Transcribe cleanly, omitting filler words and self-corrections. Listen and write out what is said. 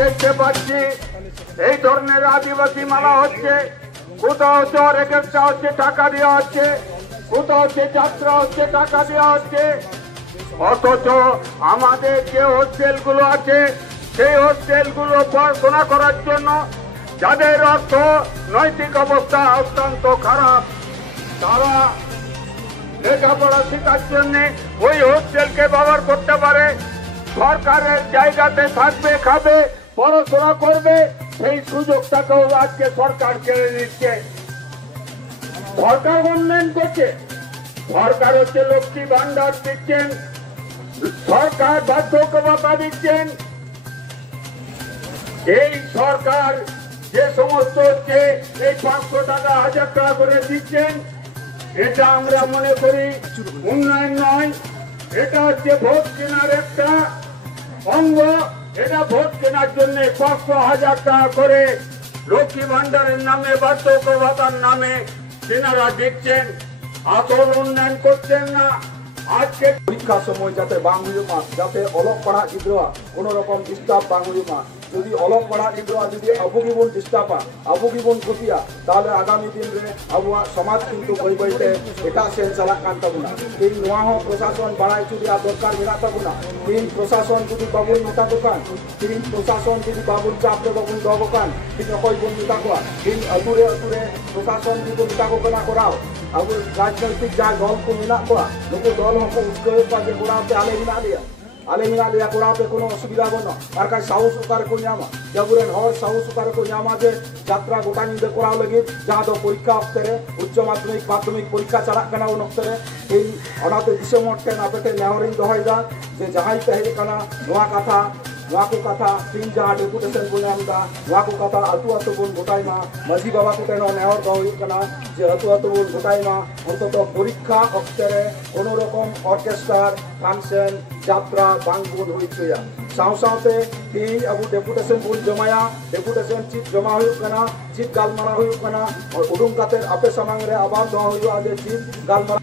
দেখতে পাচ্ছি এই ধরনের আদিবাসী মালা হচ্ছে, কোথাও চর একটা হচ্ছে টাকা দেওয়া হচ্ছে, কোথাও হচ্ছে যাত্রা হচ্ছে টাকা দেওয়া হচ্ছে। অথচ আমাদের যে হোস্টেলগুলো আছে সেই হোস্টেলগুলো পড়াশোনা করার জন্য যাদের অর্থ নৈতিক অবস্থা অত্যন্ত খারাপ, তারা লেখাপড়া শেখার জন্য ওই হোস্টেলকে ব্যবহার করতে পারে। সরকারের জায়গাতে থাকবে, খাবে, পড়াশোনা করবে, সেই সুযোগটাকেও আজকে সরকার কেড়ে নিচ্ছে। সরকার উন্নয়ন করছে, সরকার হচ্ছে লক্ষ্মী ভান্ডার দিচ্ছেন, সরকার বার্ধক্য ভাতা দিচ্ছেন। এই সরকার যে সমস্ত হচ্ছে এই 500 টাকা 1000 টাকা করে দিচ্ছেন, এটা আমরা মনে করি উন্নয়ন নয়, এটা হচ্ছে ভোট কেনার একটা অঙ্গ। এটা ভোট কেনার জন্য 500-1000 টাকা করে লক্ষ্মী ভান্ডারের নামে, বার্ধক্য ভাতার নামে তেনারা দিচ্ছেন, আসল উন্নয়ন করছেন না। আজকে পরীক্ষার সময় যাতে বাং হুয়ুগ ᱢᱟ, যাতে অলক পাড়া গিদ্রা কোন রকম ডিস্টার্ব বাং হুয়ুᱜ ᱢᱟ। যদি অলক পাড়া গিদ্রা যদি আবু গিবন ডিস্টার্বা, আবু গিবন ক্ষতিয়া, তাহলে আগামী দিন রে আবুয়া সমাজ কিন্তু বই বইতে এটা সেন চালাক কান তাবুনা। তিন নোয়া হো প্রশাসন বাড়াই চুরি আর দরকার মেনা তাবুনা। তিন প্রশাসন যদি বাবুন মেতা দোকান, তিন প্রশাসন যদি বাবুন চাপরে বাবুন দোকান, তিন অকয় বন মেতা কোয়া। তিন আতুরে আতুরে প্রশাসন যদি মেতা কো কনা করাও। আবু রাজনৈতিক যা দল কো মেনা কোয়া, নুকু দল হকো উস্কয়ে পাজে কোড়াতে আলে মেনা লিয়া কোড়াতে কোনো অসুবিধা বনো। আর কাজ সাহস উকারে কো ᱧᱟᱢᱟ, জাবুরেন হর সাহস উকারে কো ᱧᱟᱢᱟ যে যাত্রা গোটা নিদে করাও লাগি, যাহা দো পরীক্ষা অক্তে রে উচ্চ মাধ্যমিক পরীক্ষা চালাক কানা উন অক্তে রে। এই অনাতে দিশম ᱴᱷᱮᱱ ᱟᱯᱮᱴᱷᱮᱱ ᱱᱮᱦᱚᱨᱤᱧ ᱫᱚᱦᱚᱭᱮᱫᱟ ᱡᱮ ᱡᱟᱦᱟᱸᱭ ᱯᱮ ᱦᱮᱡ ᱟᱠᱟᱱᱟ ᱱᱚᱣᱟ को कथा तीन जहाँ डेपुटेशन को नामदा नवा को कथा अतु अतु बन गोटाई मा। माझी बाबा को तेनो नेहर दो जे अतु अतु बन गोटाई मा। अंतत परीक्षा अक्ते रे कोनो रकम ऑर्केस्ट्रार फांक्शन यात्रा बांग बन हुई चया। साव सावते तीन अबु डेपुटेशन बन जमाया, डेपुटेशन चीफ जमा हुई कना, चीफ गालमारा हुई कना और उडुम काते आपे समांग रे आबाद दो हुई आगे चीफ गालमारा